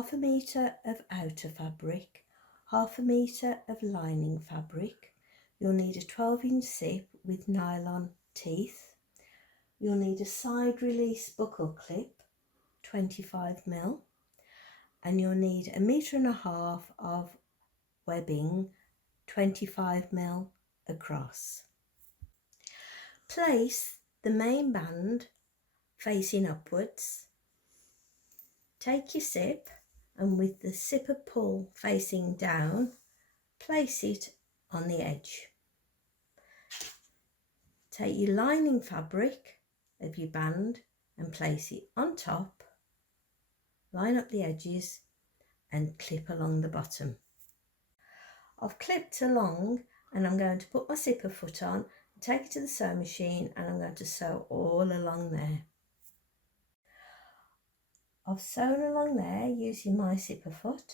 half a metre of outer fabric, half a metre of lining fabric. You'll need a 12-inch zip with nylon teeth. You'll need a side release buckle clip, 25mm, and you'll need 1.5 meters of webbing, 25mm across. Place the main band facing upwards. Take your zip and with the zipper pull facing down, place it on the edge. Take your lining fabric of your band and place it on top, line up the edges and clip along the bottom. I've clipped along and I'm going to put my zipper foot on, take it to the sewing machine and I'm going to sew all along there. I've sewn along there using my zipper foot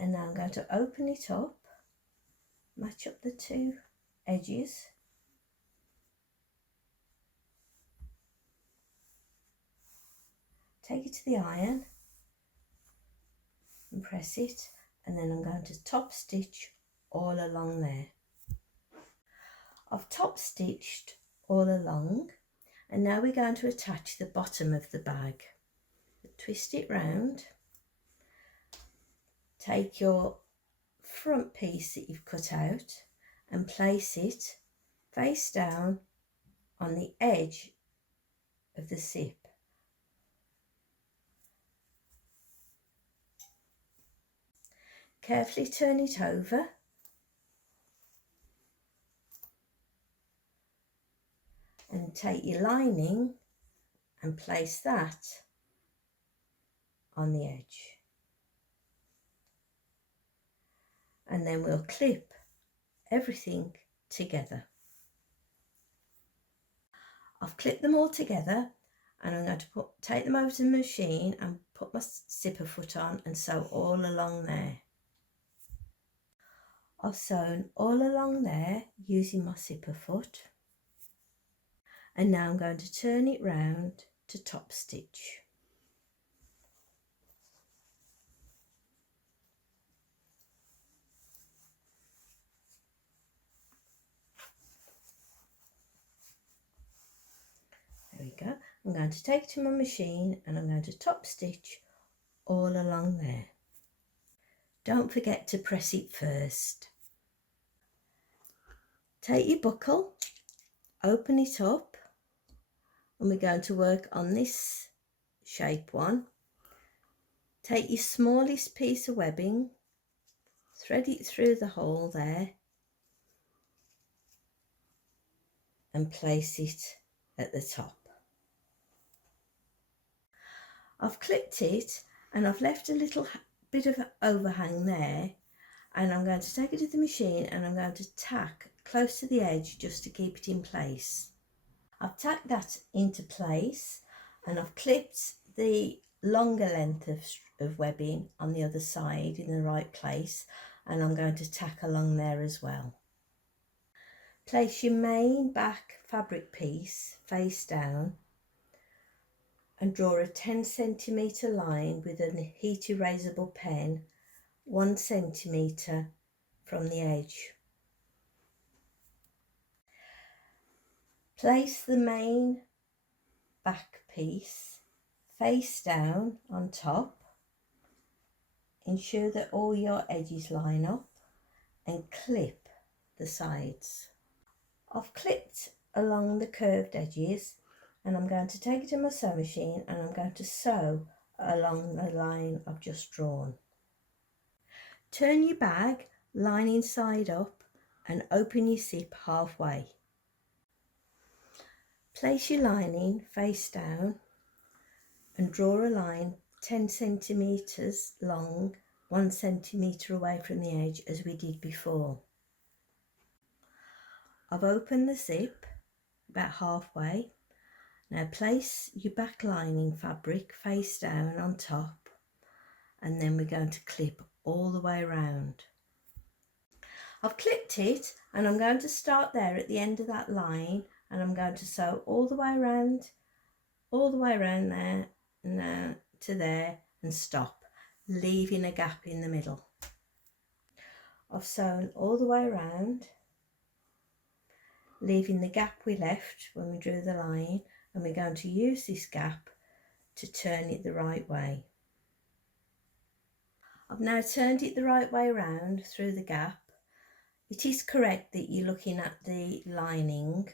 and now I'm going to open it up, match up the two edges, take it to the iron and press it, and then I'm going to top stitch all along there. I've top stitched all along and now we're going to attach the bottom of the bag. Twist it round, take your front piece that you've cut out and place it face down on the edge of the zip. Carefully turn it over and take your lining and place that on the edge, and then we'll clip everything together. I've clipped them all together and I'm going to take them over to the machine and put my zipper foot on and sew all along there. I've sewn all along there using my zipper foot, and now I'm going to turn it round to top stitch. There we go. I'm going to take it to my machine and I'm going to top stitch all along there. Don't forget to press it first. Take your buckle, open it up, and we're going to work on this shape one. Take your smallest piece of webbing, thread it through the hole there and place it at the top. I've clipped it and I've left a little bit of overhang there, and I'm going to take it to the machine and I'm going to tack close to the edge just to keep it in place. I've tacked that into place and I've clipped the longer length of webbing on the other side in the right place, and I'm going to tack along there as well. Place your main back fabric piece face down and draw a 10cm line with a heat erasable pen 1 cm from the edge. Place the main back piece face down on top. Ensure that all your edges line up and clip the sides. I've clipped along the curved edges and I'm going to take it to my sewing machine and I'm going to sew along the line I've just drawn. Turn your bag lining side up and open your zip halfway. Place your lining face down and draw a line 10 centimetres long, 1 centimetre away from the edge as we did before. I've opened the zip about halfway. Now place your back lining fabric face down on top, and then we're going to clip all the way around. I've clipped it and I'm going to start there at the end of that line, and I'm going to sew all the way around there and to there and stop. leaving a gap in the middle. I've sewn all the way around, leaving the gap we left when we drew the line, and we're going to use this gap to turn it the right way. I've now turned it the right way around through the gap. It is correct that you're looking at the lining,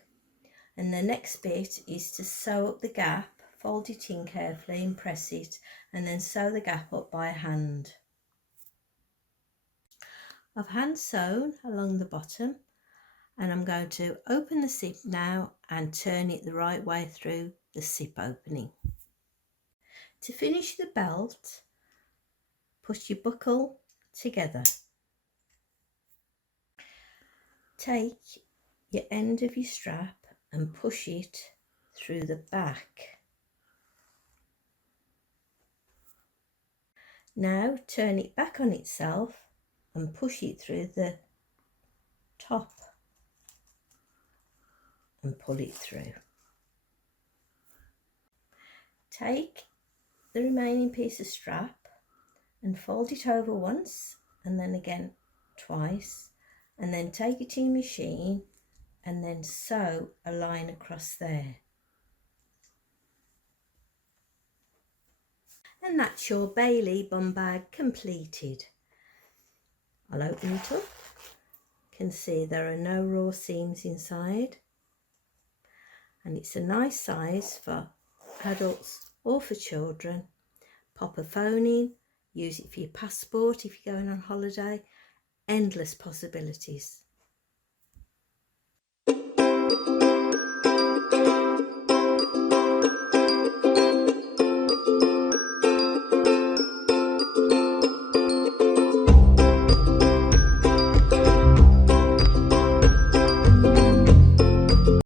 and the next bit is to sew up the gap, fold it in carefully and press it, and then sew the gap up by hand. I've hand sewn along the bottom, and I'm going to open the zip now and turn it the right way through the zip opening. To finish the belt, put your buckle together. Take your end of your strap and push it through the back. Now turn it back on itself and push it through the top and pull it through. Take the remaining piece of strap and fold it over once and then again twice, and then take it to your machine and then sew a line across there. And that's your Bailey bum bag completed. I'll open it up. You can see there are no raw seams inside, and it's a nice size for adults or for children. Pop a phone in, use it for your passport if you're going on holiday. Endless possibilities.